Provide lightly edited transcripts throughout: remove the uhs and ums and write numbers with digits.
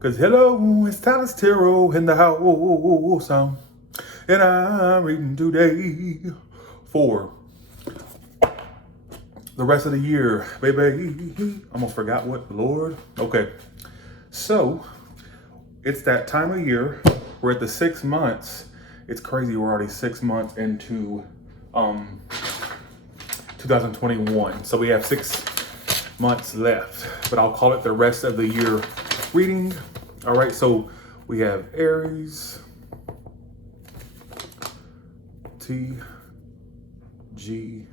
Cause hello, it's Taurus Tarot in the house. And I'm reading today for the rest of the year, baby. Almost forgot what, Lord. Okay, so it's that time of year. We're at the 6 months. It's crazy. We're already 6 months into 2021. So we have 6 months left, but I'll call it the rest of the year reading. All right, so we have Aries, T, G,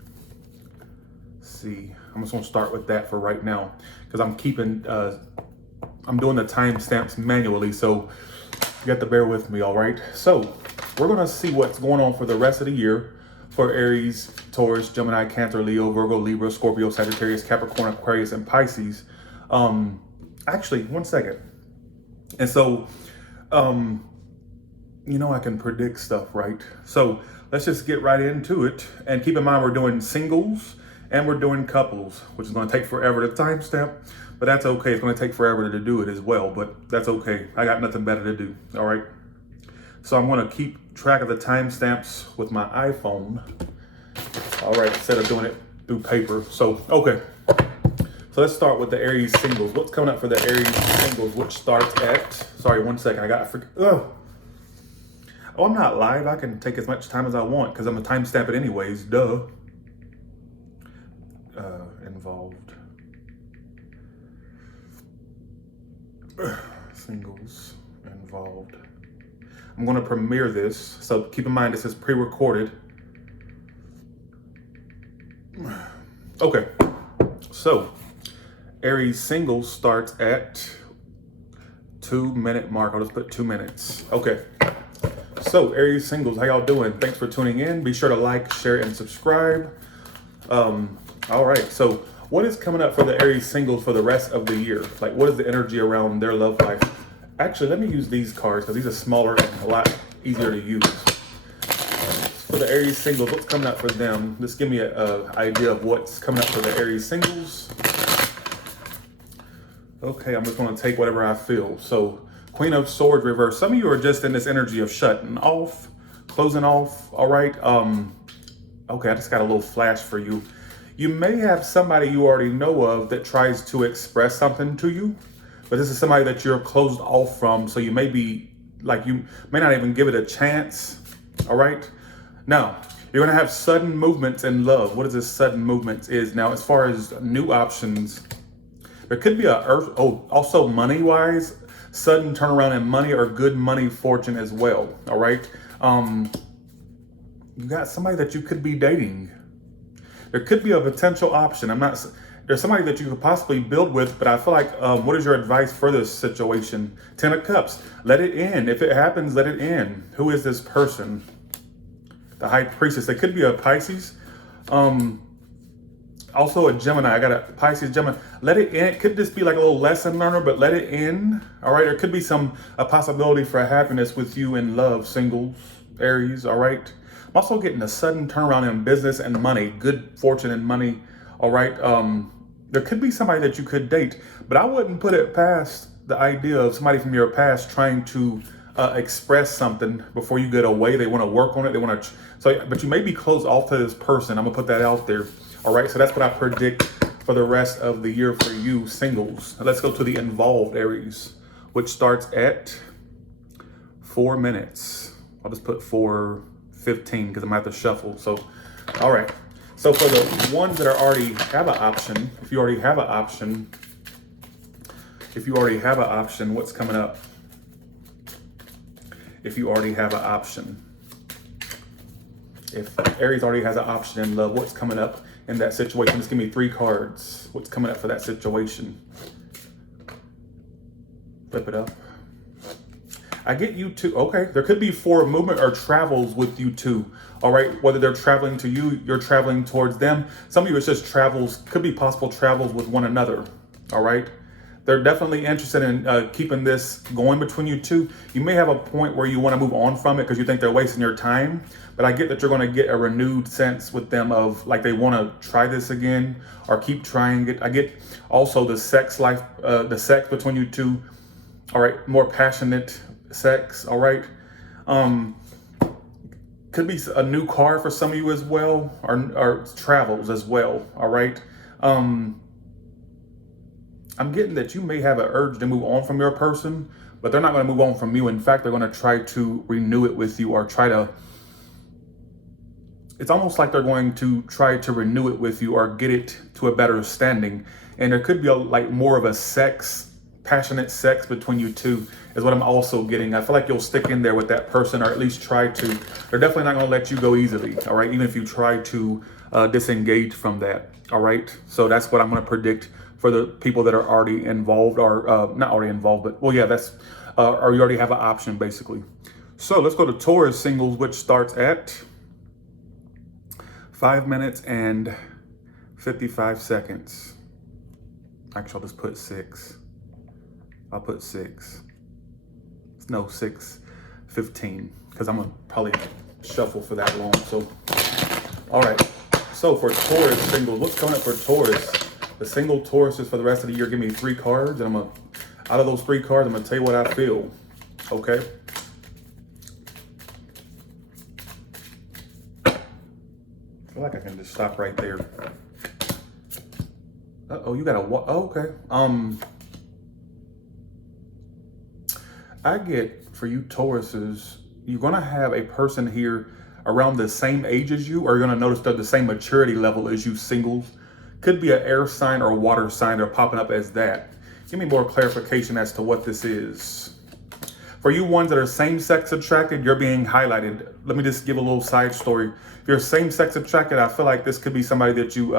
C. I'm just gonna start with that for right now because I'm keeping, I'm doing the timestamps manually, so you have to bear with me, all right? So we're gonna see what's going on for the rest of the year for Aries, Taurus, Gemini, Cancer, Leo, Virgo, Libra, Scorpio, Sagittarius, Capricorn, Aquarius, and Pisces. Actually, one second. And so, you know, I can predict stuff, right? So let's just get right into it. And keep in mind, we're doing singles and we're doing couples, which is going to take forever to timestamp, but that's okay. It's going to take forever to do it as well, but that's okay. I got nothing better to do. All right. So I'm going to keep track of the timestamps with my iPhone. All right. Instead of doing it through paper. So, okay. So let's start with the Aries singles. What's coming up for the Aries singles, which starts at, sorry, one second. I got, oh, I'm not live. I can take as much time as I want because I'm going to timestamp it anyways. Duh. Involved. Singles involved. I'm going to premiere this. So keep in mind, this is pre-recorded. Okay. So Aries singles starts at 2 minute mark. I'll just put 2 minutes. Okay. So Aries singles, how y'all doing? Thanks for tuning in. Be sure to like, share, and subscribe. All right. So what is coming up for the Aries singles for the rest of the year? Like, what is the energy around their love life? Actually, let me use these cards because these are smaller and a lot easier to use. For the Aries singles, what's coming up for them? Just give me an idea of what's coming up for the Aries singles. Okay, I'm just going to take whatever I feel. So Queen of Swords reverse. Some of you are just in this energy of shutting off, closing off. All right. Okay, I just got a little flash for you. You may have somebody you already know of that tries to express something to you, but this is somebody that you're closed off from. So you may be like, you may not even give it a chance. All right. Now you're going to have sudden movements in love. What is this sudden movements is? Now, as far as new options, there could be also money wise, sudden turnaround in money or good money fortune as well. All right. You got somebody that you could be dating. There could be a potential option. There's somebody that you could possibly build with, but I feel like, what is your advice for this situation? 10 of Cups, let it end. If it happens, let it end. Who is this person? The High Priestess. It could be a Pisces. Also a Gemini. I got a Pisces, Gemini. Let it end. It could just be like a little lesson learner, but let it end. All right. There could be a possibility for happiness with you in love, singles, Aries. All right. I'm also getting a sudden turnaround in business and money, good fortune and money. All right. There could be somebody that you could date, but I wouldn't put it past the idea of somebody from your past trying to express something before you get away. They want to work on it. They want to, but you may be closed off to this person. I'm gonna put that out there. All right. So that's what I predict for the rest of the year for you singles. Let's go to the involved Aries, which starts at 4 minutes. I'll just put 4:15 because I'm gonna have to shuffle. So, all right. So for the ones that already have an option, if you already have an option, what's coming up? If you already have an option, if Aries already has an option in love, what's coming up in that situation? Just give me 3 cards. What's coming up for that situation? Flip it up. I get you two. Okay, there could be forward movement or travels with you two. All right, whether they're traveling to you, you're traveling towards them. Some of you, it's just travels, could be possible travels with one another. All right, they're definitely interested in keeping this going between you two. You may have a point where you want to move on from it because you think they're wasting your time. But I get that you're going to get a renewed sense with them of like they want to try this again or keep trying it. I get also the sex life, the sex between you two. All right, more passionate sex. All right. Could be a new car for some of you as well, or travels as well. All right. I'm getting that you may have an urge to move on from your person, but they're not going to move on from you. In fact, they're going to try to renew it with you, or try to, it's almost like they're going to try to renew it with you or get it to a better standing. And there could be like more of a passionate sex between you two is what I'm also getting. I feel like you'll stick in there with that person, or at least try to. They're definitely not going to let you go easily. All right. Even if you try to disengage from that. All right. So that's what I'm going to predict for the people that are already involved, or not already involved, but well, yeah, that's, or you already have an option basically. So let's go to Taurus singles, which starts at 5 minutes and 55 seconds. Actually, I'll just put 6. I'll put 6. No, 6:15, because I'm gonna probably shuffle for that long. So, all right. So for Taurus singles, what's coming up for Taurus? The single Tauruses for the rest of the year. Give me 3 cards, and out of those 3 cards, I'm gonna tell you what I feel. Okay. I feel like I can just stop right there. Uh-oh, you got a what? Oh, okay. I get for you Tauruses, you're gonna have a person here around the same age as you, or you're gonna notice they're the same maturity level as you singles. Could be an air sign or a water sign. They're popping up as that. Give me more clarification as to what this is. For you ones that are same-sex attracted, you're being highlighted. Let me just give a little side story. If you're same-sex attracted, I feel like this could be somebody that you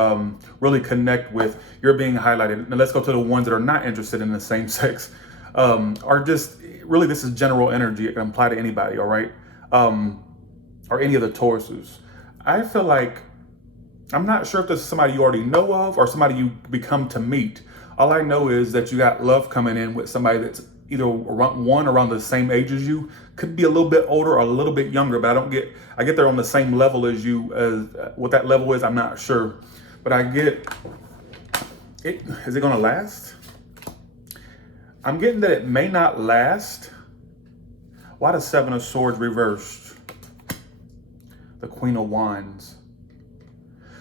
really connect with. You're being highlighted. Now let's go to the ones that are not interested in the same sex. Or just, really this is general energy. It can apply to anybody, all right? Or any of the Tauruses. I feel like, I'm not sure if this is somebody you already know of or somebody you become to meet. All I know is that you got love coming in with somebody that's either around the same age as you, could be a little bit older or a little bit younger, but I get they're on the same level as you. What that level is, I'm not sure. But I get it. Is it gonna last? I'm getting that it may not last. Why the 7 of Swords reversed? The Queen of Wands.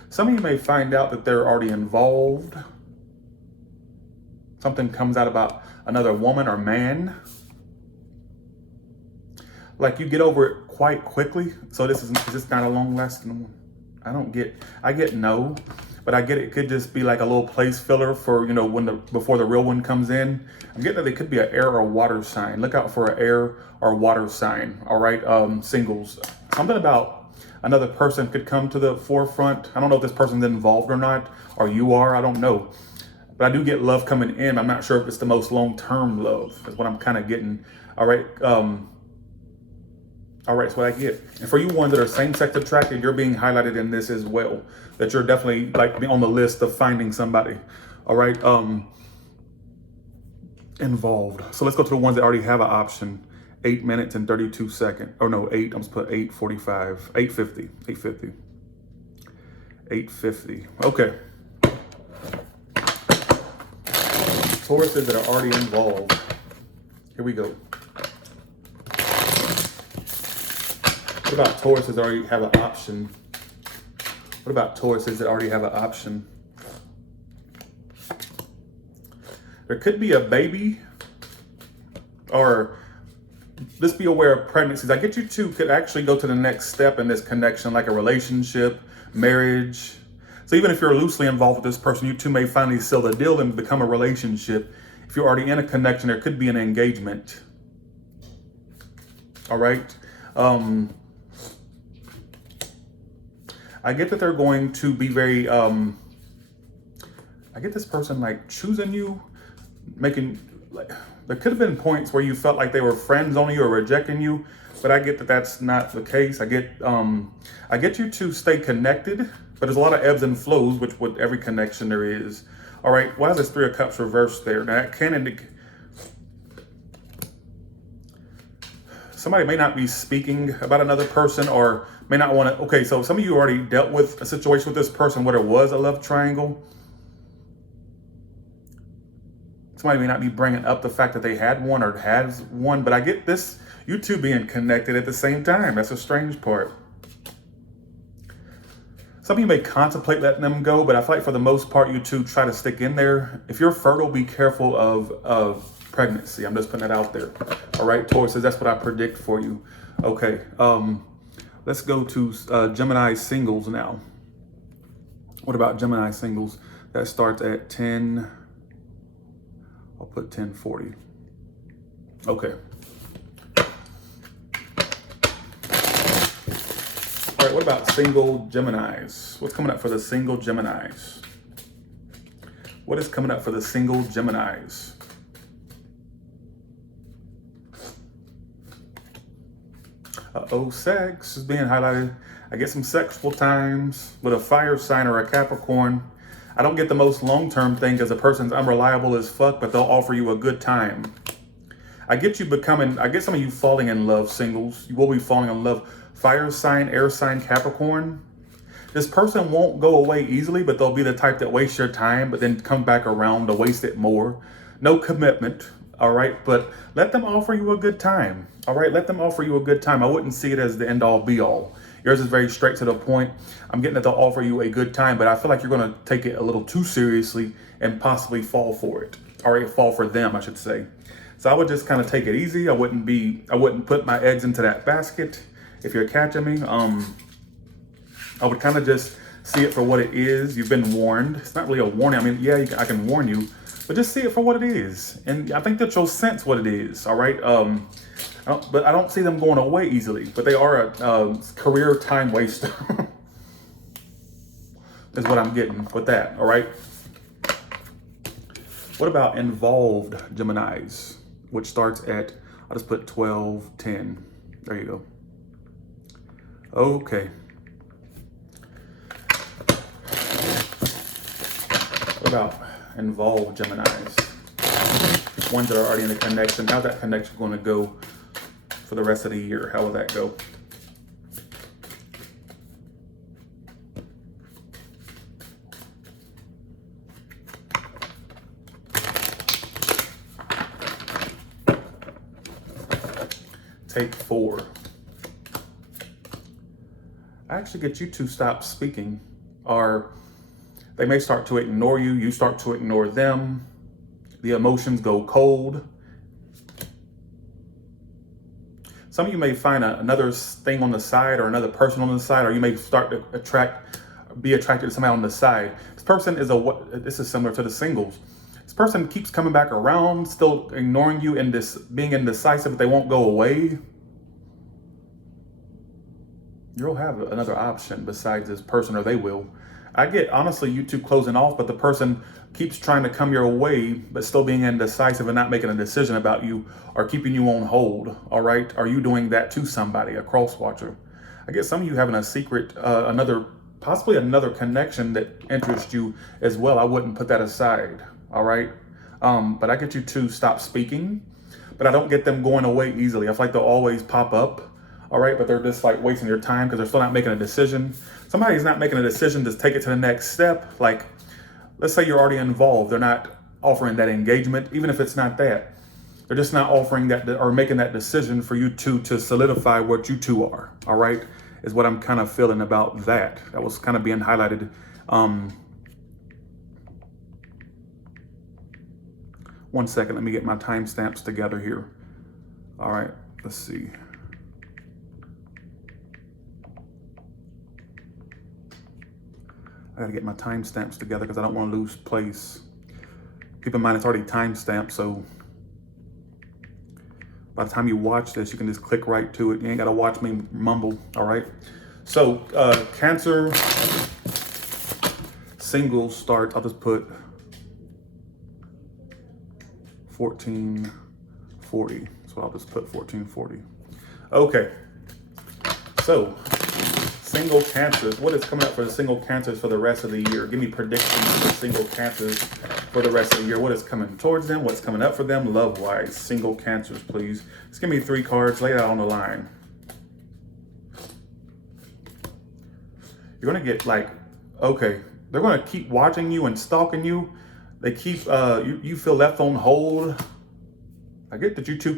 Some of you may find out that they're already involved. Something comes out about another woman or man. Like you get over it quite quickly. So is this not a long lasting one? I get no, but I get it could just be like a little place filler for, before the real one comes in. I'm getting that it could be an air or water sign. Look out for an air or water sign. All right, singles. Something about another person could come to the forefront. I don't know if this person's involved or not, or you are, I don't know. But I do get love coming in. I'm not sure if it's the most long-term love. That's what I'm kind of getting. All right. All right, that's what I get. And for you ones that are same-sex attracted, you're being highlighted in this as well. That you're definitely like on the list of finding somebody. All right. Involved. So let's go to the ones that already have an option. 8 minutes and 32 seconds. Oh no, 8. I'm just put 8:45. 8:50. 8:50. 8:50. Okay. Tauruses that are already involved. Here we go. What about Tauruses that already have an option? What about Tauruses that already have an option? There could be a baby, or just be aware of pregnancies. I get you two could actually go to the next step in this connection, like a relationship, marriage. So even if you're loosely involved with this person, you two may finally seal the deal and become a relationship. If you're already in a connection, there could be an engagement. All right. I get that they're going to be very, I get this person like choosing you, making, like, there could have been points where you felt like they were friends only or rejecting you, but I get that that's not the case. I get you to stay connected, but there's a lot of ebbs and flows, which with every connection there is. All right, why is this 3 of Cups reversed there? Now that can indicate somebody may not be speaking about another person, or may not want to. Okay, so some of you already dealt with a situation with this person where there was a love triangle. Somebody may not be bringing up the fact that they had one or has one, but I get this, you two being connected at the same time. That's a strange part. Some of you may contemplate letting them go, but I feel like for the most part, you two try to stick in there. If you're fertile, be careful of pregnancy. I'm just putting that out there. All right, Taurus says that's what I predict for you. Okay, let's go to Gemini singles now. What about Gemini singles? That starts at 10. I'll put 1040. Okay. All right, what about single Geminis? What's coming up for the single Geminis? What is coming up for the single Geminis? Uh-oh, sex is being highlighted. I get some sexual times with a fire sign or a Capricorn. I don't get the most long-term thing because the person's unreliable as fuck, but they'll offer you a good time. I get some of you falling in love, singles. You will be falling in love. Fire sign, air sign, Capricorn. This person won't go away easily, but they'll be the type that wastes your time, but then come back around to waste it more. No commitment, all right? But let them offer you a good time, all right? Let them offer you a good time. I wouldn't see it as the end-all, be-all. Yours is very straight to the point. I'm getting that they'll offer you a good time, but I feel like you're going to take it a little too seriously and possibly fall for it, or fall for them, I should say. So I would just kind of take it easy. I wouldn't put my eggs into that basket. If you're catching me, I would kind of just see it for what it is. You've been warned. It's not really a warning. I mean, yeah, I can warn you, but just see it for what it is. And I think that you'll sense what it is, all right? But I don't see them going away easily, but they are a career time waster is what I'm getting with that, all right? What about involved Geminis, which starts at, I'll just put 1210. There you go. Okay. What about involved Geminis? Ones that are already in a connection. How's that connection going to go for the rest of the year? How will that go? Take 4. I actually get you to stop speaking, or they may start to ignore you. You start to ignore them. The emotions go cold. Some of you may find another thing on the side or another person on the side, or you may start to be attracted to somebody on the side. This person this is similar to the singles. This person keeps coming back around, still ignoring you and being indecisive, but they won't go away. You'll have another option besides this person, or they will. I get, honestly, you two closing off, but the person keeps trying to come your way, but still being indecisive and not making a decision about you, or keeping you on hold, all right? Are you doing that to somebody, a cross watcher? I get some of you having a secret, possibly another connection that interests you as well. I wouldn't put that aside, all right? But I get you to stop speaking, but I don't get them going away easily. I feel like they'll always pop up. All right, but they're just like wasting your time because they're still not making a decision. Somebody's not making a decision to take it to the next step. Like, let's say you're already involved. They're not offering that engagement, even if it's not that. They're just not offering that or making that decision for you two to solidify what you two are. All right, is what I'm kind of feeling about that. That was kind of being highlighted. 1 second, let me get my timestamps together here. All right, let's see. I gotta get my timestamps together because I don't want to lose place. Keep in mind it's already timestamped, so by the time you watch this, you can just click right to it. You ain't gotta watch me mumble, all right? So Cancer singles start, I'll just put 1440. So I'll just put 1440. Okay, so single Cancers. What is coming up for the single Cancers for the rest of the year? Give me predictions for single Cancers for the rest of the year. What is coming towards them? What's coming up for them love-wise? Single Cancers, please. Just give me 3 cards. Lay it out on the line. You're going to get like, okay, they're going to keep watching you and stalking you. They keep, you feel left on hold. I get that you two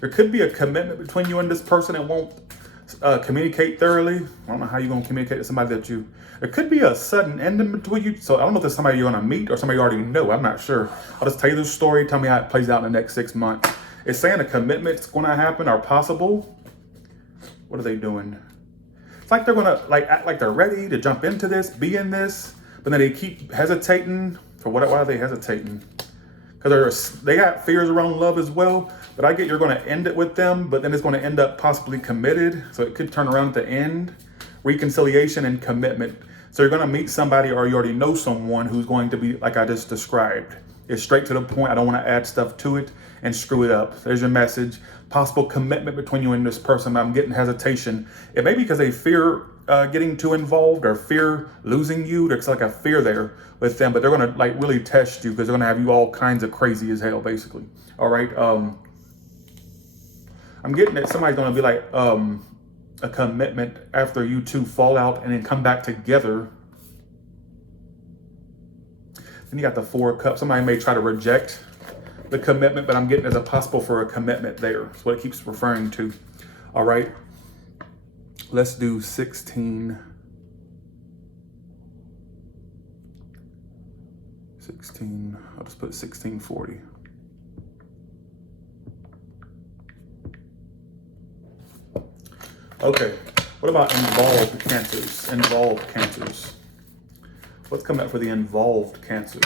there could be a commitment between you and this person that won't communicate thoroughly. I don't know how you're going to communicate to somebody there could be a sudden ending between you. So I don't know if there's somebody you're going to meet or somebody you already know. I'm not sure. I'll just tell you the story. Tell me how it plays out in the next 6 months. It's saying a commitment's going to happen or possible. What are they doing? It's like they're going to act like they're ready to jump into this, be in this, but then they keep hesitating. Why are they hesitating? Because they got fears around love as well. But I get you're going to end it with them, but then it's going to end up possibly committed. So it could turn around at the end. Reconciliation and commitment. So you're going to meet somebody or you already know someone who's going to be like I just described. It's straight to the point. I don't want to add stuff to it and screw it up. There's your message. Possible commitment between you and this person. I'm getting hesitation. It may be because they fear getting too involved or fear losing you. There's like a fear there with them, but they're going to really test you because they're going to have you all kinds of crazy as hell, basically. All right. I'm getting that somebody's going to be like a commitment after you two fall out and then come back together. Then you got the Four of Cups. Somebody may try to reject the commitment, but I'm getting as a possible for a commitment there. That's what it keeps referring to. All right. Let's do 16. 16. I'll just put 1640. Okay. What about involved cancers? Involved cancers. What's coming up for the involved cancers?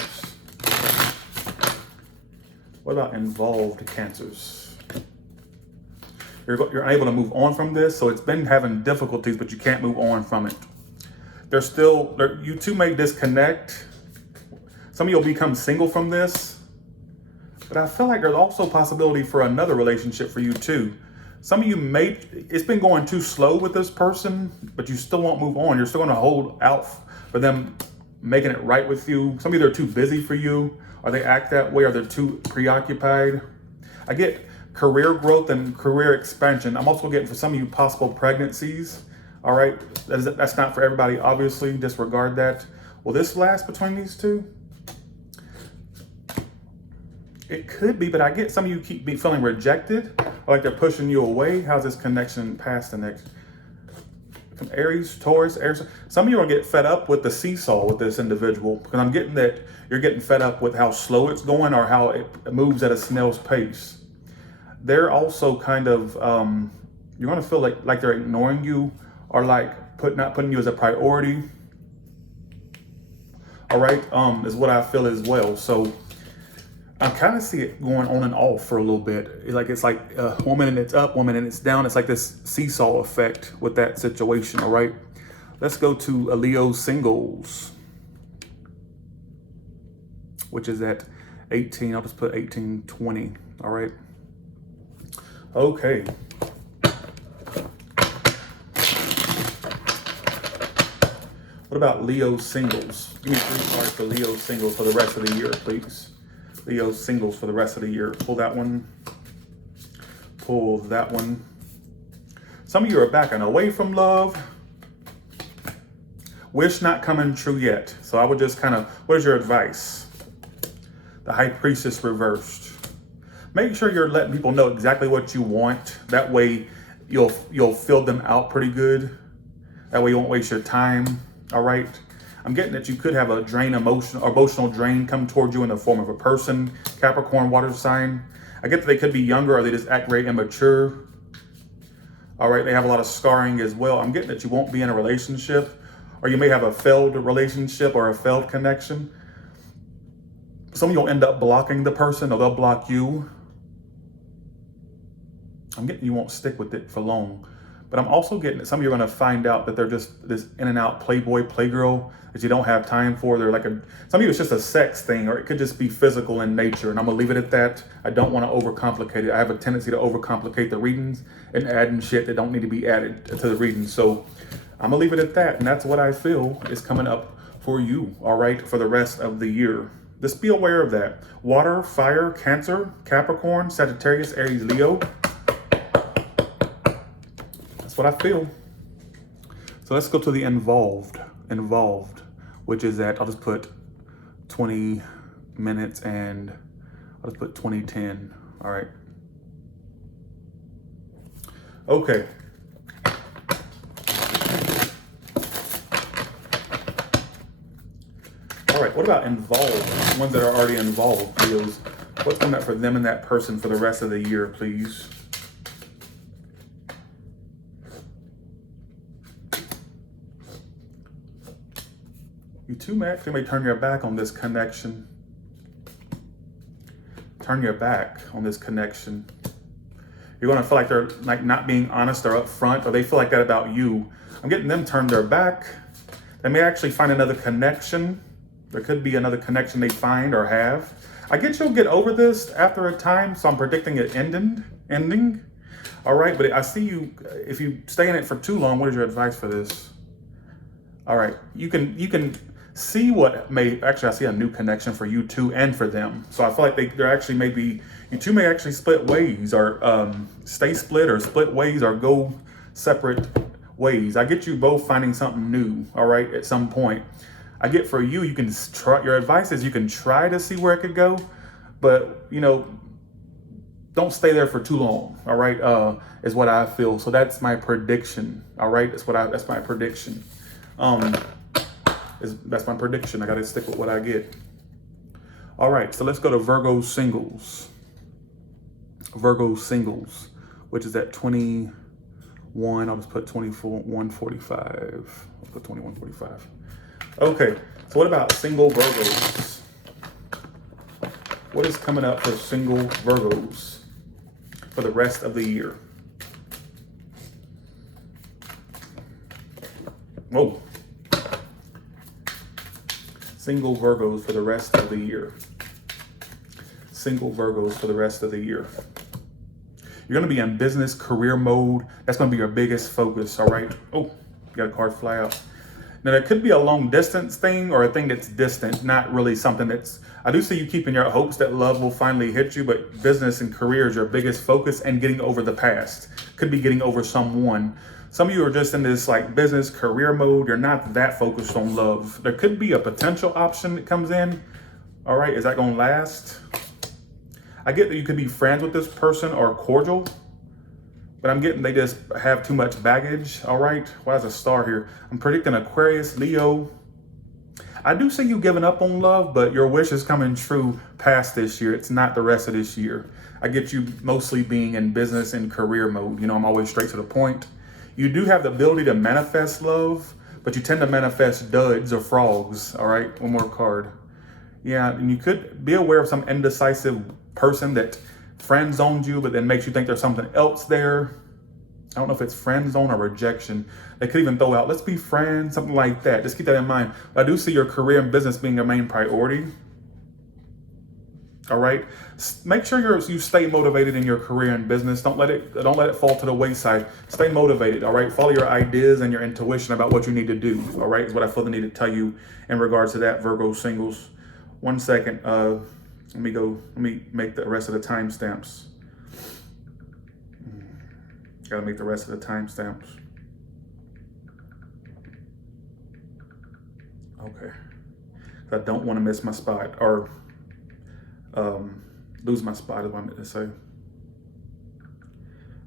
What about involved cancers? You're unable to move on from this, so it's been having difficulties, but you can't move on from it. You two may disconnect. Some of you will become single from this, but I feel like there's also possibility for another relationship for you too. Some of you it's been going too slow with this person, but you still won't move on. You're still going to hold out for them making it right with you. Some of you are too busy for you, or they act that way, or they're too preoccupied. I get career growth and career expansion. I'm also getting for some of you possible pregnancies. All right, that's not for everybody, obviously. Disregard that. Will this last between these two? It could be, but I get some of you keep feeling rejected, or like they're pushing you away. How's this connection past the next? From Aries, Taurus, Aries. Some of you are get fed up with the seesaw with this individual, because I'm getting that you're getting fed up with how slow it's going or how it moves at a snail's pace. They're also kind of, you're going to feel like they're ignoring you or like not putting you as a priority. All right, is what I feel as well. So I kind of see it going on and off for a little bit. It's like one minute it's up, one minute it's down. It's like this seesaw effect with that situation. All right, let's go to a Leo singles, which is at 18. I'll just put 1820. All right. Okay. What about Leo singles? Give me 3 cards for Leo singles for the rest of the year, please. Leo singles for the rest of the year. Pull that one. Pull that one. Some of you are backing away from love. Wish not coming true yet. So I would just what is your advice? The High Priestess reversed. Make sure you're letting people know exactly what you want. That way you'll fill them out pretty good. That way you won't waste your time. All right. I'm getting that you could have a emotional drain come towards you in the form of a person, Capricorn, water sign. I get that they could be younger or they just act very immature. All right, they have a lot of scarring as well. I'm getting that you won't be in a relationship, or you may have a failed relationship or a failed connection. Some of you will end up blocking the person or they'll block you. I'm getting you won't stick with it for long. But I'm also getting that some of you are going to find out that they're just this in and out playboy, playgirl that you don't have time for. They're like some of you it's just a sex thing, or it could just be physical in nature. And I'm going to leave it at that. I don't want to overcomplicate it. I have a tendency to overcomplicate the readings and adding shit that don't need to be added to the readings. So I'm going to leave it at that. And that's what I feel is coming up for you, all right, for the rest of the year. Just be aware of that. Water, fire, Cancer, Capricorn, Sagittarius, Aries, Leo. That's what I feel. So let's go to the involved, which is at, I'll just put 20, minutes, and I'll just put 2010. All right. Okay. All right, what about involved? Ones that are already involved, Leos. What's coming up for them and that person for the rest of the year, please? You two may actually turn your back on this connection. Turn your back on this connection. You're going to feel like they're like not being honest or upfront, or they feel like that about you. I'm getting them turn their back. They may actually find another connection. There could be another connection they find or have. I get you'll get over this after a time, so I'm predicting it ending. All right, but I see you, if you stay in it for too long, what is your advice for this? All right, you can see what may, actually I see a new connection for you two and for them. So I feel like they're actually maybe, you two may actually split ways, or stay split, or split ways, or go separate ways. I get you both finding something new, all right, at some point. I get for you, you can try, your advice is you can try to see where it could go, but you know, don't stay there for too long, all right, is what I feel. So that's my prediction, all right? That's my prediction. That's my prediction. I got to stick with what I get. All right, so let's go to Virgo singles. Virgo singles, which is at 21. I'll just put 2145. I'll put 2145. Okay, so what about single Virgos? What is coming up for single Virgos for the rest of the year? Whoa. Single Virgos for the rest of the year. Single Virgos for the rest of the year. You're going to be in business career mode. That's going to be your biggest focus, all right? Oh, you got a card fly out. Now, there could be a long distance thing, or a thing that's distant, not really something that's, I do see you keeping your hopes that love will finally hit you, but business and career is your biggest focus, and getting over the past. Could be getting over someone. Some of you are just in this like business career mode. You're not that focused on love. There could be a potential option that comes in. All right, is that going to last? I get that you could be friends with this person or cordial, but I'm getting they just have too much baggage. All right, why is a star here? I'm predicting Aquarius, Leo. I do see you giving up on love, but your wish is coming true past this year. It's not the rest of this year. I get you mostly being in business and career mode. You know, I'm always straight to the point. You do have the ability to manifest love, but you tend to manifest duds or frogs. All right, one more card. Yeah, and you could be aware of some indecisive person that friend zoned you, but then makes you think there's something else there. I don't know if it's friend zone or rejection. They could even throw out, let's be friends, something like that. Just keep that in mind. But I do see your career and business being your main priority. All right. Make sure you stay motivated in your career and business. Don't let it fall to the wayside. Stay motivated. All right. Follow your ideas and your intuition about what you need to do. All right. Is what I feel the need to tell you in regards to that, Virgo singles. 1 second. Let me make the rest of the timestamps. Got to make the rest of the timestamps. Okay. I don't want to miss my spot, or lose my spot is what I meant to say.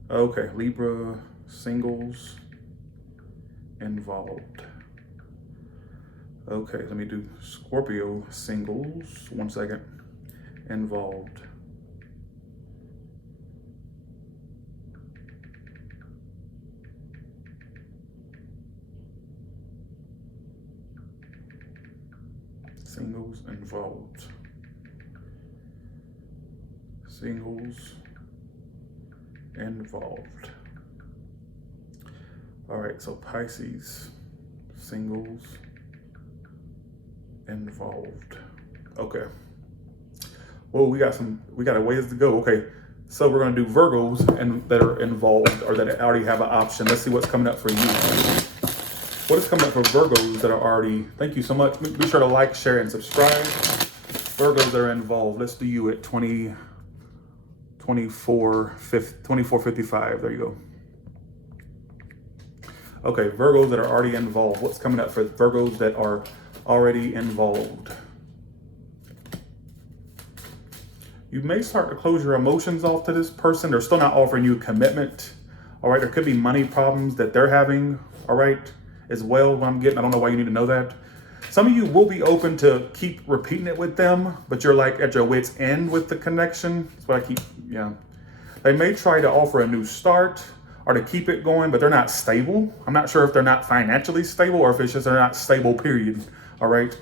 Okay, Libra singles involved. Okay, let me do Scorpio singles. 1 second. Involved. Singles involved. Singles involved. All right, so Pisces singles involved. Okay. Well, we got a ways to go. Okay, so we're gonna do Virgos and that are involved, or that already have an option. Let's see what's coming up for you. What is coming up for Virgos that are already? Thank you so much. Be sure to like, share, and subscribe. Virgos that are involved. Let's do you at 24:55. There you go. Okay, Virgos that are already involved. What's coming up for Virgos that are already involved? You may start to close your emotions off to this person. They're still not offering you a commitment. All right, there could be money problems that they're having, all right, as well. What I'm getting, I don't know why you need to know that. Some of you will be open to keep repeating it with them, but you're like at your wit's end with the connection. That's what I keep, yeah. They may try to offer a new start or to keep it going, but they're not stable. I'm not sure if they're not financially stable or if it's just they're not stable, period. All right,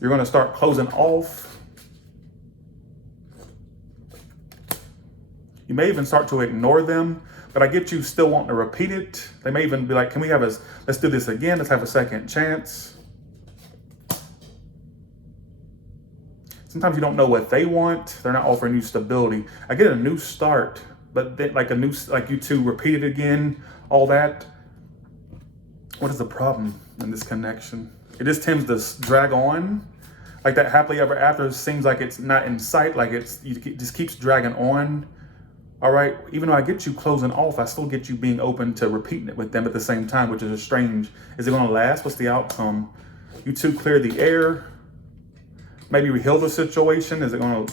you're gonna start closing off. You may even start to ignore them, but I get you still wanting to repeat it. They may even be like, can we have let's do this again. Let's have a second chance. Sometimes you don't know what they want. They're not offering you stability. I get a new start, but then like you two repeat it again, all that. What is the problem in this connection? It just tends to drag on. Like that happily ever after seems like it's not in sight, like it just keeps dragging on. All right, even though I get you closing off, I still get you being open to repeating it with them at the same time, which is strange. Is it gonna last? What's the outcome? You two clear the air. Maybe we heal the situation. Is it gonna,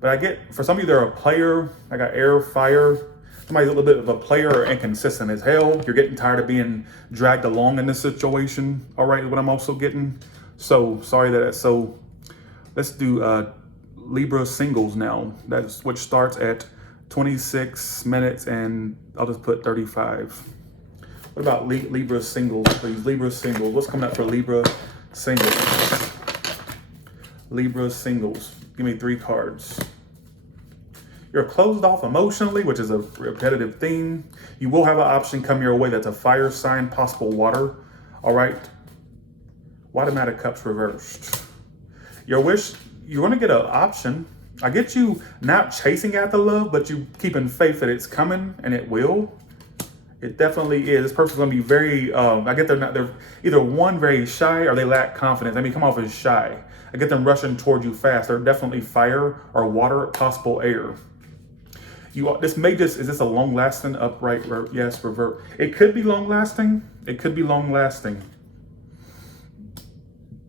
but I get, for some of you, they're a player. I got air, fire. Somebody's a little bit of a player or inconsistent as hell. You're getting tired of being dragged along in this situation. All right, is what I'm also getting. So sorry that, so let's do Libra singles now. That's which starts at 26 minutes and I'll just put 35. What about Libra singles, please? Libra singles, what's coming up for Libra singles? Libra singles, give me 3 cards. You're closed off emotionally, which is a repetitive theme. You will have an option come your way that's a fire sign, possible water. All right. Why the Knight of Cups reversed? Your wish, you're going to get an option. I get you not chasing after love, but you keeping faith that it's coming and it will. It definitely is. This person's going to be very, I get they're either one, very shy, or they lack confidence. I mean, come off as shy. I get them rushing toward you fast. They're definitely fire or water, possible air. This may just, is this a long lasting upright? Yes, revert. It could be long lasting. It could be long lasting.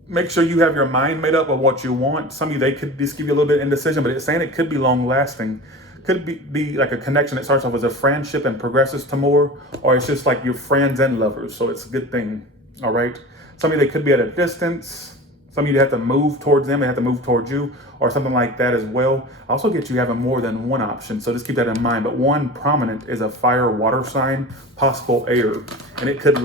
Make sure you have your mind made up of what you want. Some of you, they could just give you a little bit of indecision, but it's saying it could be long lasting. Could be like a connection that starts off as a friendship and progresses to more, or it's just like you're friends and lovers. So it's a good thing. All right. Some of you, they could be at a distance. Some of you have to move towards them, they have to move towards you, or something like that as well. I also get you having more than one option, so just keep that in mind. But one prominent is a fire water sign, possible air, and it could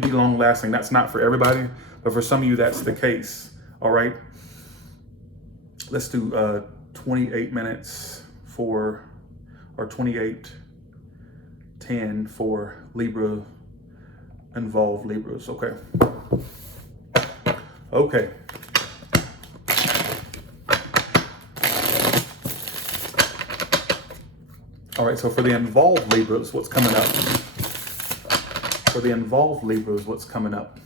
be long lasting. That's not for everybody, but for some of you, that's the case. All right. Let's do 28 minutes for, or 28:10 for Libra involved Libras. Okay. Okay. All right, so for the involved Libras, what's coming up? For the involved Libras, what's coming up?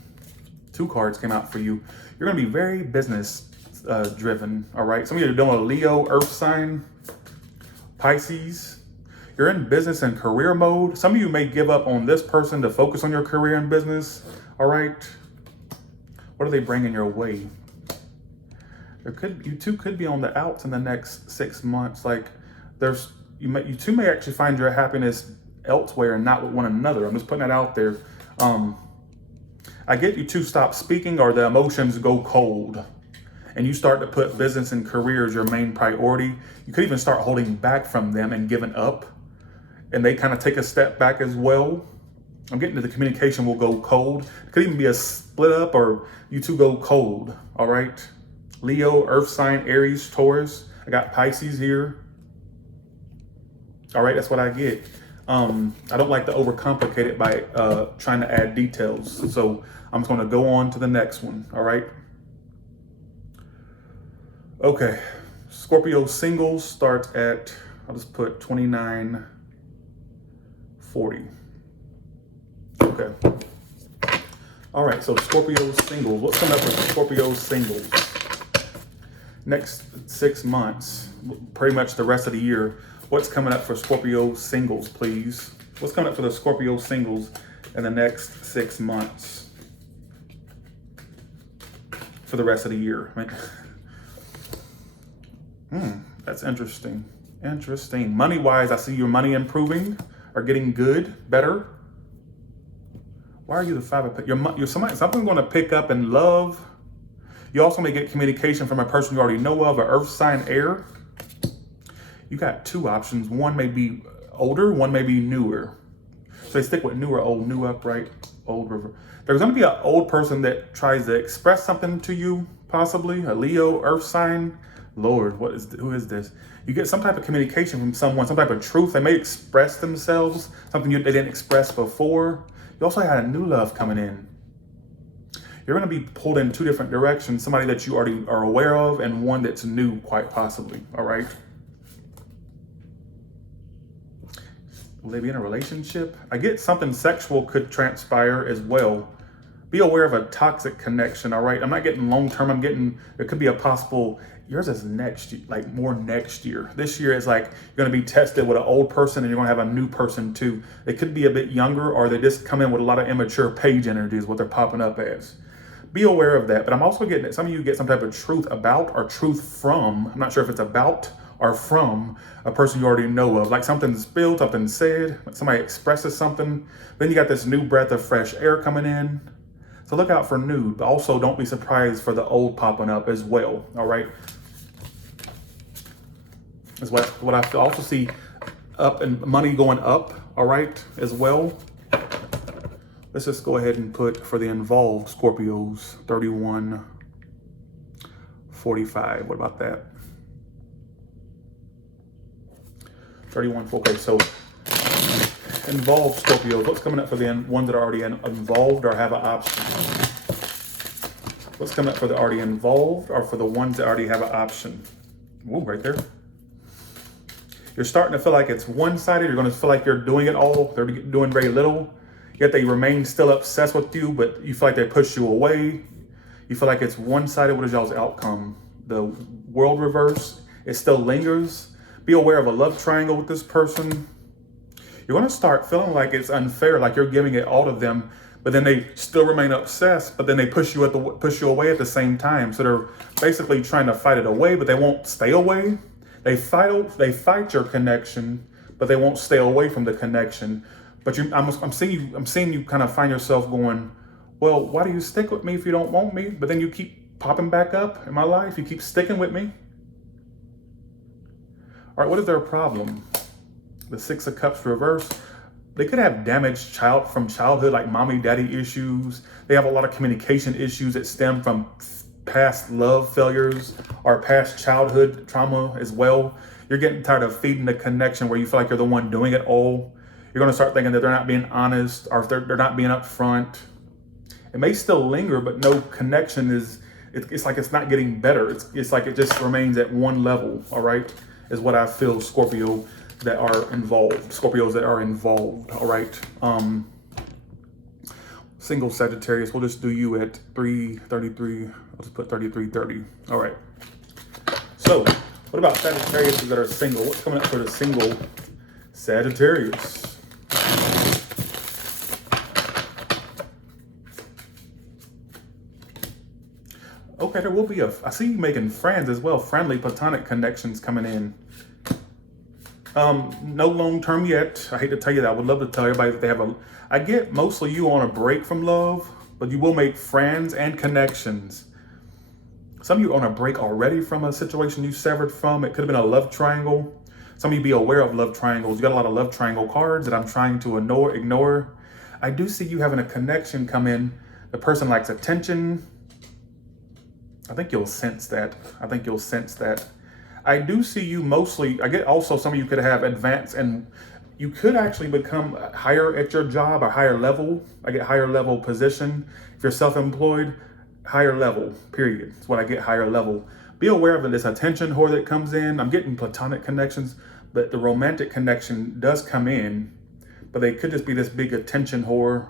2 cards came out for you. You're going to be very business driven, all right? Some of you are doing a Leo, Earth sign, Pisces. You're in business and career mode. Some of you may give up on this person to focus on your career and business, all right? What are they bringing your way? You two could be on the outs in the next 6 months. Like you two may actually find your happiness elsewhere and not with one another. I'm just putting that out there. I get you two stop speaking, or the emotions go cold and you start to put business and career as your main priority. You could even start holding back from them and giving up, and they kind of take a step back as well. I'm getting to the communication will go cold. It could even be a split up, or you two go cold. All right. Leo, Earth sign, Aries, Taurus. I got Pisces here. All right, that's what I get. I don't like to overcomplicate it by trying to add details. So I'm just going to go on to the next one. All right. Okay. Scorpio singles starts at, I'll just put 29:40. Okay. All right. So Scorpio singles. What's coming up with Scorpio singles? Next 6 months, pretty much the rest of the year. What's coming up for Scorpio singles, please? What's coming up for the Scorpio singles in the next 6 months for the rest of the year? That's interesting. Interesting. Money-wise, I see your money improving or getting good, better. Why are you the 5 of Pentacles? You're something going to pick up in love. You also may get communication from a person you already know of, an earth sign, air. You got 2 options. One may be older, one may be newer. So they stick with newer, old, new, upright, old, river. There's going to be an old person that tries to express something to you, possibly a Leo, earth sign. Lord, who is this? You get some type of communication from someone, some type of truth. They may express themselves, something they didn't express before. You also had a new love coming in. You're going to be pulled in 2 different directions. Somebody that you already are aware of and one that's new, quite possibly. All right. Will they be in a relationship? I get something sexual could transpire as well. Be aware of a toxic connection. All right. I'm not getting long term. I'm getting, there could be a possible, yours is next year, like more next year. This year is like you're going to be tested with an old person and you're going to have a new person too. They could be a bit younger or they just come in with a lot of immature page energy is what they're popping up as. Be aware of that. But I'm also getting that some of you get some type of truth about or truth from, I'm not sure if it's about or from a person you already know of. Like something's spilled, something said, somebody expresses something. Then you got this new breath of fresh air coming in. So look out for new, but also don't be surprised for the old popping up as well, all right? Is what I also see up and money going up, all right, as well. Let's just go ahead and put for the involved Scorpios, 3145. What about that? 31, okay, so involved Scorpios. What's coming up for the ones that are already involved or have an option? What's coming up for the already involved or for the ones that already have an option? Ooh, right there. You're starting to feel like it's one-sided. You're going to feel like you're doing it all. They're doing very little. Yet they remain still obsessed with you, but you feel like they push you away. You feel like it's one-sided. What is y'all's outcome? The world reverse. It still lingers. Be aware of a love triangle with this person. You're going to start feeling like it's unfair, like you're giving it all to them, but then they still remain obsessed, but then they push you away at the same time. So they're basically trying to fight it away, but they won't stay away. They fight your connection, but they won't stay away from the connection. But I'm seeing you kind of find yourself going, well, why do you stick with me if you don't want me? But then you keep popping back up in my life. You keep sticking with me. All right, what is their problem? The 6 of Cups reverse. They could have damaged from childhood, like mommy, daddy issues. They have a lot of communication issues that stem from past love failures or past childhood trauma as well. You're getting tired of feeding the connection where you feel like you're the one doing it all. You're going to start thinking that they're not being honest or if they're not being upfront. It may still linger, but no connection it's like it's not getting better. It's like it just remains at one level, all right, is what I feel, Scorpio, that are involved. Scorpios that are involved, all right. Single Sagittarius, we'll just do you at 333. I'll just put 3330. All right. So, what about Sagittarius that are single? What's coming up for the single Sagittarius? Okay, there will be I see you making friends as well, friendly platonic connections coming in. No long term yet. I hate to tell you that. I would love to tell everybody that they have I get mostly you on a break from love, but you will make friends and connections. Some of you are on a break already from a situation you severed from. It could have been a love triangle. Some of you be aware of love triangles. You got a lot of love triangle cards that I'm trying to ignore. I do see you having a connection come in. The person likes attention. I think you'll sense that. I do see you mostly, I get also some of you could have advanced and you could actually become higher at your job or higher level. I get higher level position. If you're self-employed, higher level, period. That's what I get, higher level. Be aware of this attention whore that comes in. I'm getting platonic connections, but the romantic connection does come in, but they could just be this big attention whore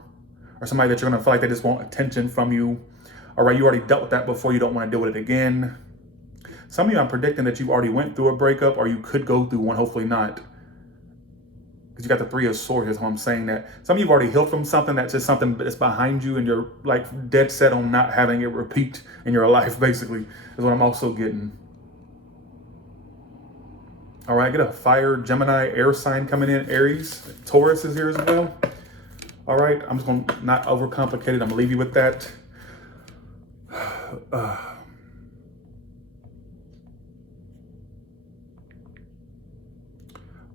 or somebody that you're gonna feel like they just want attention from you. All right, you already dealt with that before. You don't want to deal with it again. Some of you, I'm predicting that you already went through a breakup or you could go through one, hopefully not. Because you got the 3 of Swords, here's how I'm saying that. Some of you have already healed from something that's just something that's behind you and you're like dead set on not having it repeat in your life, basically, is what I'm also getting. All right, get a fire, Gemini, air sign coming in, Aries. Taurus is here as well. All right, I'm just going to not overcomplicate it. I'm going to leave you with that.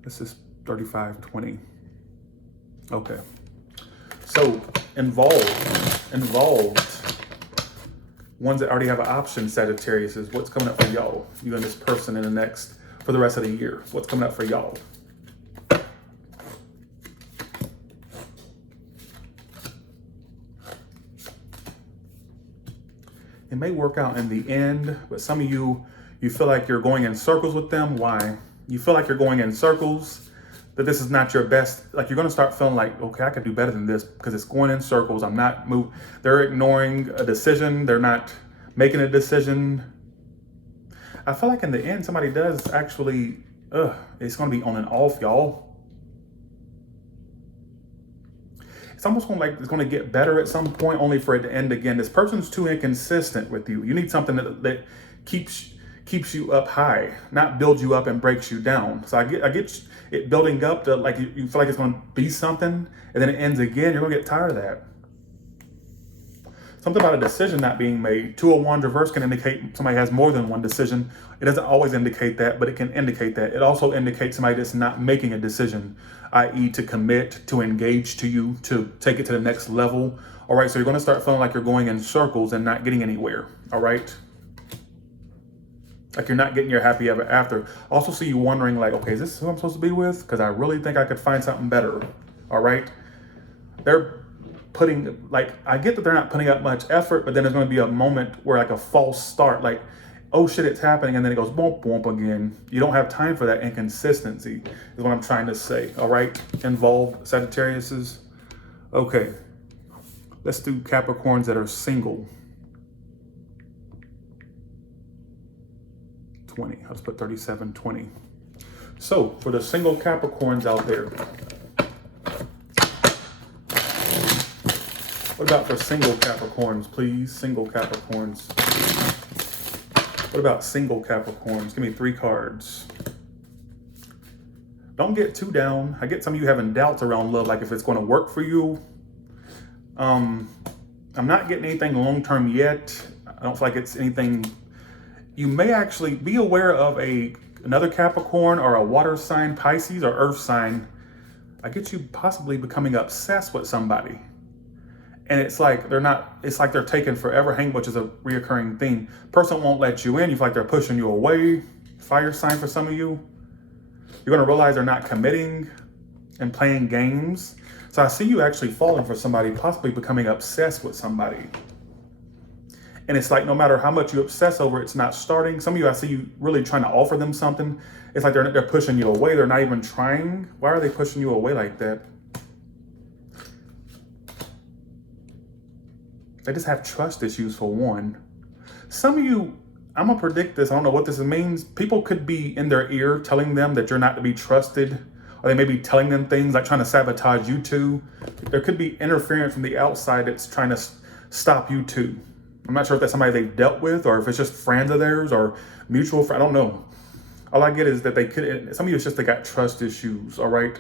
This is 3520. Okay. So involved. Ones that already have an option, Sagittarius, is what's coming up for y'all. You and this person in the next, for the rest of the year. What's coming up for y'all? It may work out in the end, but some of you feel like you're going in circles with them. Why? You feel like you're going in circles, that this is not your best. Like you're going to start feeling like, okay, I could do better than this because it's going in circles. I'm not moving. They're ignoring a decision. They're not making a decision. I feel like in the end, somebody does actually, it's going to be on and off, y'all. It's almost going to like it's going to get better at some point, only for it to end again. This person's too inconsistent with you. You need something that keeps you up high, not builds you up and breaks you down. So I get it building up to like you feel like it's going to be something, and then it ends again. You're going to get tired of that. Something about a decision not being made. 2 of Wands reverse can indicate somebody has more than one decision. It doesn't always indicate that, but it can indicate that. It also indicates somebody that's not making a decision, i.e. to commit, to engage to you, to take it to the next level. All right, so you're going to start feeling like you're going in circles and not getting anywhere. All right. Like you're not getting your happy ever after. Also see you wondering like, okay, is this who I'm supposed to be with? Because I really think I could find something better. All right. They're putting, like, I get that they're not putting up much effort, but then there's going to be a moment where like a false start, like, oh shit, it's happening. And then it goes bump, bump again. You don't have time for that inconsistency is what I'm trying to say. All right. Involved Sagittariuses. Okay. Let's do Capricorns that are single. 20. Let's put 3720. So for the single Capricorns out there, what about for single Capricorns, please? Single Capricorns. What about single Capricorns? Give me 3 cards. Don't get too down. I get some of you having doubts around love, like if it's going to work for you. I'm not getting anything long-term yet. I don't feel like it's anything. You may actually be aware of another Capricorn or a water sign, Pisces or earth sign. I get you possibly becoming obsessed with somebody. And it's like they're taking forever, which is a reoccurring theme. Person won't let you in. You feel like they're pushing you away. Fire sign for some of you. You're going to realize they're not committing and playing games. So I see you actually falling for somebody, possibly becoming obsessed with somebody. And it's like no matter how much you obsess over it, it's not starting. Some of you, I see you really trying to offer them something. It's like they're pushing you away. They're not even trying. Why are they pushing you away like that? They just have trust issues for one. Some of you, I'm going to predict this. I don't know what this means. People could be in their ear telling them that you're not to be trusted. Or they may be telling them things like trying to sabotage you too. There could be interference from the outside that's trying to stop you too. I'm not sure if that's somebody they've dealt with or if it's just friends of theirs or mutual friends. I don't know. All I get is that some of you, it's just they got trust issues, all right?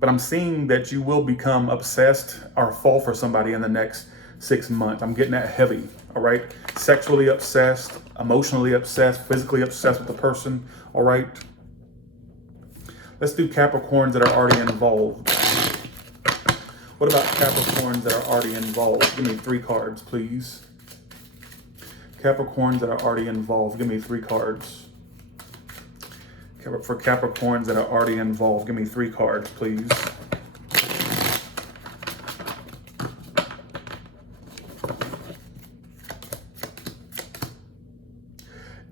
But I'm seeing that you will become obsessed or fall for somebody in the next 6 months. I'm getting that heavy, all right? Sexually obsessed, emotionally obsessed, physically obsessed with the person, all right? Let's do Capricorns that are already involved. What about Capricorns that are already involved? Give me 3 cards, please. Capricorns that are already involved, give me 3 cards. For Capricorns that are already involved, give me 3 cards, please.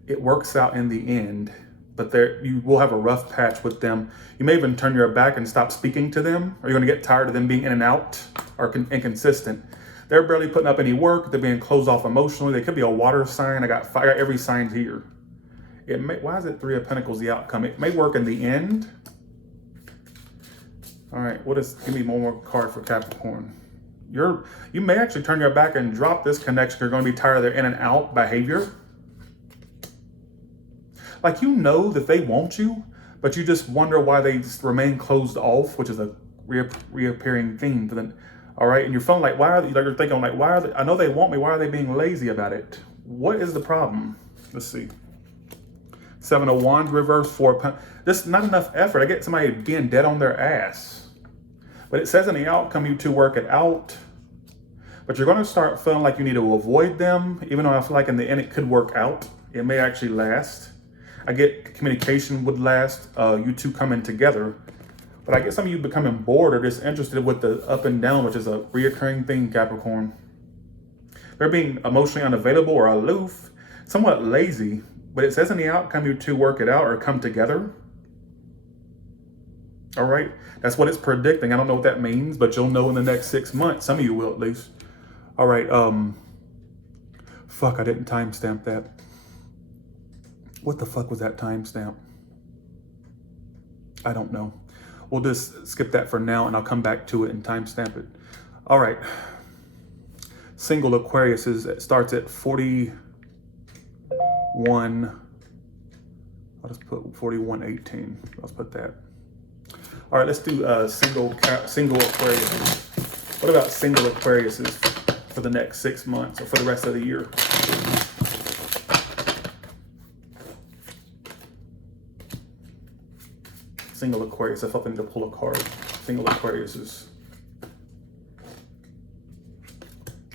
It works out in the end, but you will have a rough patch with them. You may even turn your back and stop speaking to them, or you're going to get tired of them being in and out or inconsistent. They're barely putting up any work. They're being closed off emotionally. They could be a water sign. I got every sign here. Why is it 3 of Pentacles the outcome? It may work in the end. All right, give me one more card for Capricorn. You may actually turn your back and drop this connection. You're going to be tired of their in and out behavior. Like you know that they want you, but you just wonder why they just remain closed off, which is a reappearing theme. All right, and you're feeling like, why are they, like you're thinking like, why are they, I know they want me, why are they being lazy about it? What is the problem? Let's see. 7 of Wands reverse, 4 of Pentacles. Just not enough effort. I get somebody being dead on their ass. But it says in the outcome, you two work it out. But you're going to start feeling like you need to avoid them, even though I feel like in the end it could work out. It may actually last. I get communication would last, you two coming together. But I get some of you becoming bored or disinterested with the up and down, which is a reoccurring thing, Capricorn. They're being emotionally unavailable or aloof, somewhat lazy. But it says in the outcome, you two work it out or come together. All right, that's what it's predicting. I don't know what that means, but you'll know in the next 6 months. Some of you will at least. All right, fuck, I didn't timestamp that. What the fuck was that timestamp? I don't know. We'll just skip that for now and I'll come back to it and timestamp it. All right. Single Aquarius it starts at 41. I'll just put 4118. Let's put that. All right, let's do single Aquarius. What about single Aquariuses for the next 6 months or for the rest of the year? Single Aquarius. I felt I need to pull a card. Single Aquariuses.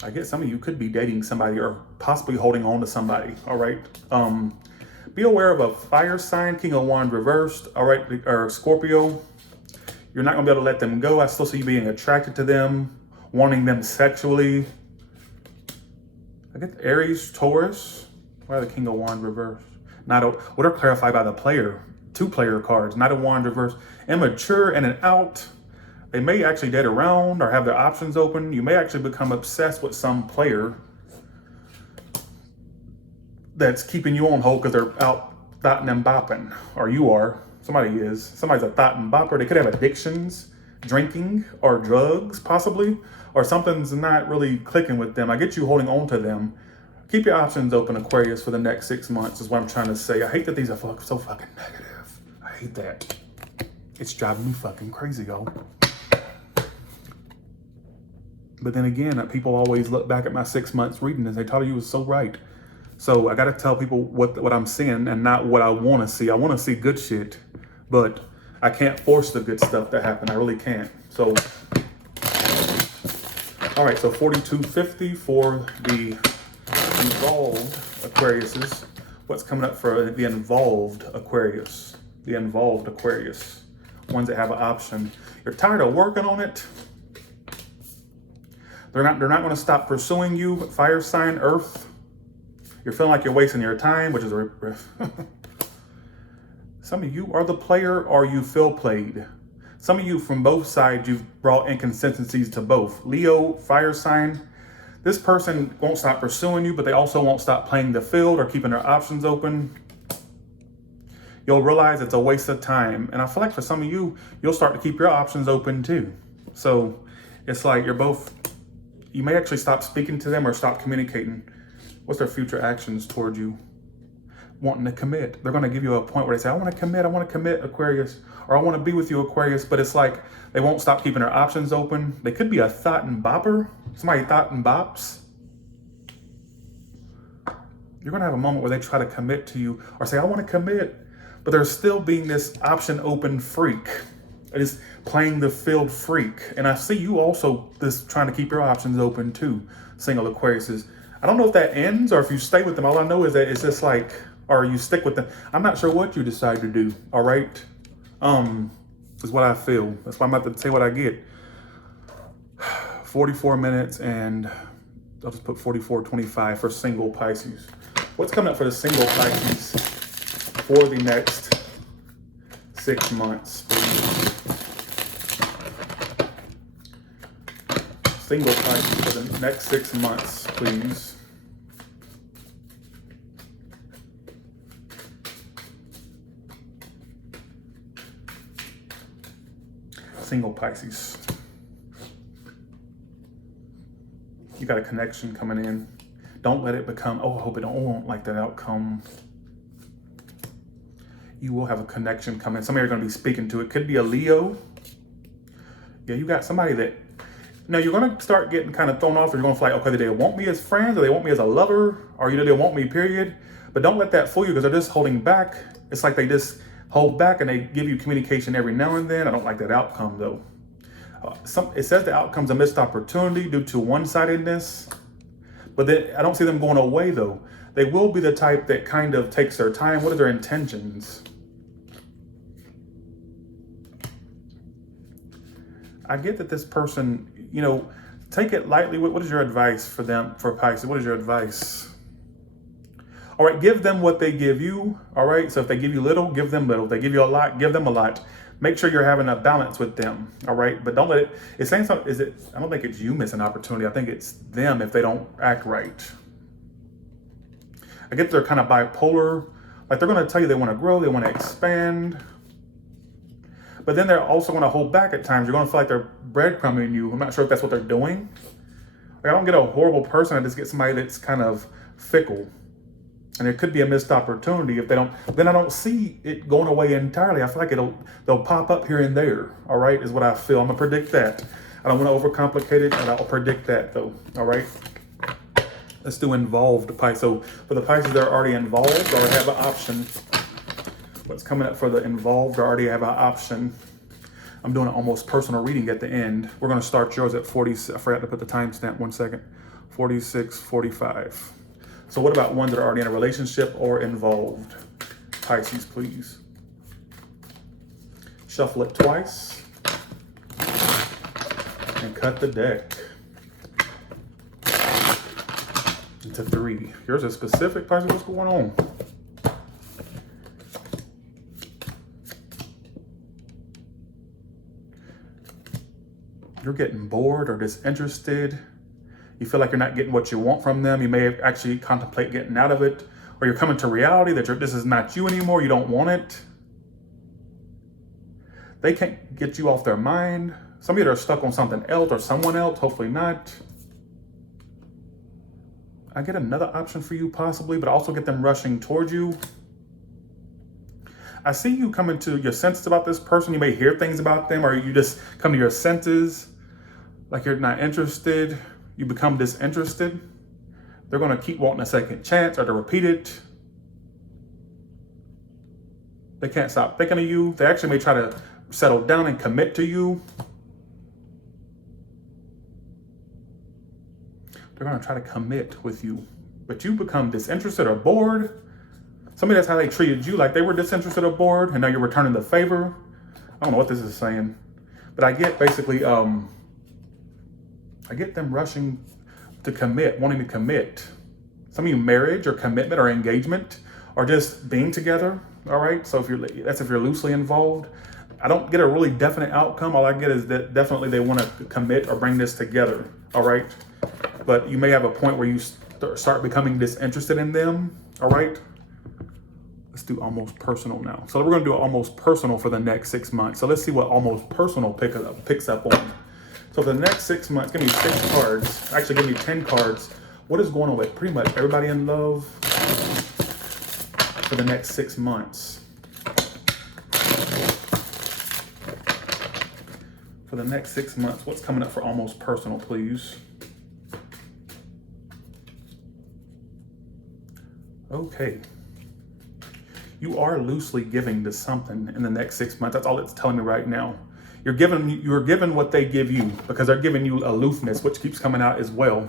I guess some of you could be dating somebody or possibly holding on to somebody. All right. Be aware of a fire sign, King of Wands reversed. All right, or Scorpio. You're not gonna be able to let them go. I still see you being attracted to them, wanting them sexually. I get Aries, Taurus. Why the King of Wands reversed? What are clarified by the player? 2 player cards, Knight of Wands reverse. Immature and an out. They may actually date around or have their options open. You may actually become obsessed with some player that's keeping you on hold because they're out thotting and bopping, or you are. Somebody is. Somebody's a thought and bopper. They could have addictions, drinking or drugs possibly, or something's not really clicking with them. I get you holding on to them. Keep your options open, Aquarius, for the next 6 months is what I'm trying to say. I hate that these are so fucking negative. I hate that. It's driving me fucking crazy, yo. But then again, people always look back at my 6 months reading and they thought you was so right. So I got to tell people what I'm seeing and not what I want to see. I want to see good shit, but I can't force the good stuff to happen. I really can't. So, all right. So 4250 for the involved Aquariuses. What's coming up for the involved Aquarius? The involved Aquarius. Ones that have an option. You're tired of working on it. They're not going to stop pursuing you. Fire sign, Earth. You're feeling like you're wasting your time, which is some of you are the player or you feel played. Some of you from both sides, you've brought inconsistencies to both. Leo, fire sign. This person won't stop pursuing you, but they also won't stop playing the field or keeping their options open. You'll realize it's a waste of time. And I feel like for some of you, you'll start to keep your options open too. So it's like you may actually stop speaking to them or stop communicating. What's their future actions toward you? Wanting to commit. They're going to give you a point where they say, I want to commit, Aquarius, or I want to be with you, Aquarius. But it's like they won't stop keeping their options open. They could be a thought and bopper. Somebody thought and bops. You're going to have a moment where they try to commit to you or say, I want to commit. But there's still being this option open freak. It is playing the field freak. And I see you also trying to keep your options open too, single Aquariuses. I don't know if that ends or if you stay with them. All I know is that it's just like, or you stick with them. I'm not sure what you decide to do. All right. Is what I feel. That's why I'm about to say what I get. 44 minutes and I'll just put 44:25 for single Pisces. What's coming up for the single Pisces for the next 6 months, please? Single Pisces for the next 6 months, please. Single Pisces. You got a connection coming in. Don't let it become, oh, I hope it don't like that outcome. You will have a connection coming. Somebody you're going to be speaking to. It could be a Leo. Yeah, you got somebody that, now you're going to start getting kind of thrown off. You're going to feel like, okay, do they want me as friends, or they want me as a lover, or they want me, period. But don't let that fool you, because they're just holding back. It's like they just hold back and they give you communication every now and then. I don't like that outcome though. It says the outcome's a missed opportunity due to one-sidedness, but then I don't see them going away though. They will be the type that kind of takes their time. What are their intentions? I get that this person, you know, take it lightly. What is your advice for them, for Pisces? What is your advice? All right, give them what they give you. All right, so if they give you little, give them little. If they give you a lot, give them a lot. Make sure you're having a balance with them. All right, but don't let it, it's saying something, I don't think it's you missing opportunity. I think it's them if they don't act right. I get they're kind of bipolar. Like they're going to tell you they want to grow, they want to expand. But then they're also going to hold back at times. You're going to feel like they're breadcrumbing you. I'm not sure if that's what they're doing. Like, I don't get a horrible person. I just get somebody that's kind of fickle. And it could be a missed opportunity if they don't. Then I don't see it going away entirely. I feel like they'll pop up here and there. All right, is what I feel. I'm going to predict that. I don't want to overcomplicate it, and I'll predict that though. All right. Let's do involved Pisces. So for the Pisces that are already involved or have an option, what's coming up for the involved or already have an option? I'm doing an almost personal reading at the end. We're going to start yours at 40. I forgot to put the timestamp. 1 second. 46:45. So what about ones that are already in a relationship or involved? Pisces, please. Shuffle it twice and cut the deck into 3. Yours is specific, Pisces. What's going on? You're getting bored or disinterested. You feel like you're not getting what you want from them. You may actually contemplate getting out of it, or you're coming to reality that this is not you anymore. You don't want it. They can't get you off their mind. Some of you are stuck on something else or someone else, hopefully not. I get another option for you possibly, but I also get them rushing towards you. I see you coming to your senses about this person. You may hear things about them, or you just come to your senses like you're not interested. You become disinterested. They're going to keep wanting a second chance or to repeat it. They can't stop thinking of you. They actually may try to settle down and commit to you. They're going to try to commit with you, but you become disinterested or bored. Somebody, that's how they treated you, like they were disinterested or bored, and now you're returning the favor. I don't know what this is saying, but I get basically, I get them rushing to commit, wanting to commit. Some of you marriage or commitment or engagement or just being together. All right. So if you're loosely involved, I don't get a really definite outcome. All I get is that definitely they want to commit or bring this together. All right. But you may have a point where you start becoming disinterested in them. All right. Let's do almost personal now. So we're going to do almost personal for the next 6 months. So let's see what almost personal picks up on. So for the next 6 months, give me 6 cards. Actually, give me 10 cards. What is going on with pretty much everybody in love for the next 6 months? For the next 6 months, what's coming up for almost personal, please? Okay. You are loosely giving to something in the next 6 months. That's all it's telling me right now. You're given what they give you because they're giving you aloofness, which keeps coming out as well.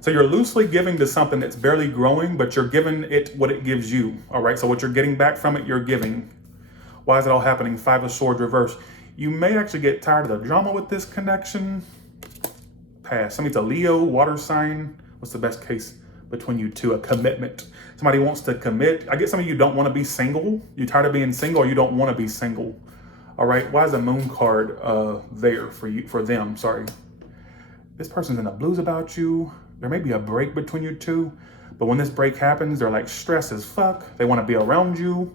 So you're loosely giving to something that's barely growing, but you're giving it what it gives you. All right. So what you're getting back from it, you're giving. Why is it all happening? 5 of Swords reverse. You may actually get tired of the drama with this connection. Pass. Somebody's a Leo, water sign. What's the best case between you two? A commitment. Somebody wants to commit. I get some of you don't want to be single. You're tired of being single, or you don't want to be single. All right. Why is the moon card there for you, for them? Sorry. This person's in the blues about you. There may be a break between you two, but when this break happens, they're like stressed as fuck. They want to be around you.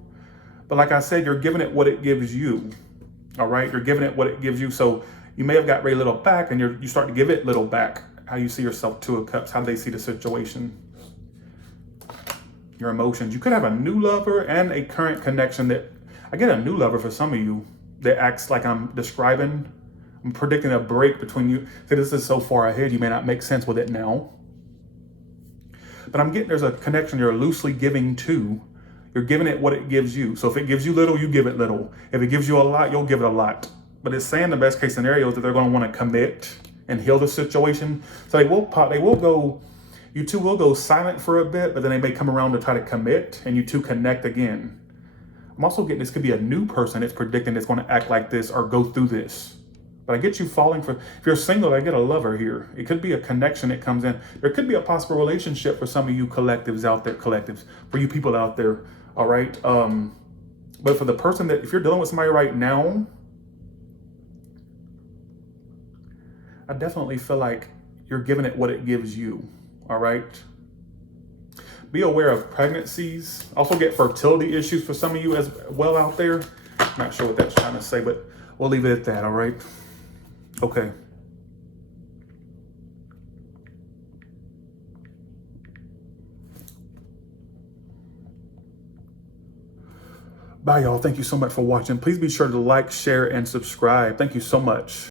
But like I said, you're giving it what it gives you. All right. You're giving it what it gives you. So you may have got very little back, and you start to give it little back. How you see yourself, 2 of Cups. How do they see the situation? your emotions. You could have a new lover and a current connection that, I get a new lover for some of you that acts like I'm describing. I'm predicting a break between you. See, this is so far ahead, you may not make sense with it now. But I'm getting there's a connection you're loosely giving to. You're giving it what it gives you. So if it gives you little, you give it little. If it gives you a lot, you'll give it a lot. But it's saying the best case scenario is that they're going to want to commit and heal the situation. So they will go, you two will go silent for a bit, but then they may come around to try to commit and you two connect again. I'm also getting this could be a new person that's predicting that's going to act like this or go through this. But I get you falling for, if you're single, I get a lover here. It could be a connection that comes in. There could be a possible relationship for some of you collectives out there, for you people out there, all right? But for the person that, if you're dealing with somebody right now, I definitely feel like you're giving it what it gives you, all right? Be aware of pregnancies. Also get fertility issues for some of you as well out there. I'm not sure what that's trying to say, but we'll leave it at that, all right? Okay. Bye, y'all. Thank you so much for watching. Please be sure to like, share, and subscribe. Thank you so much.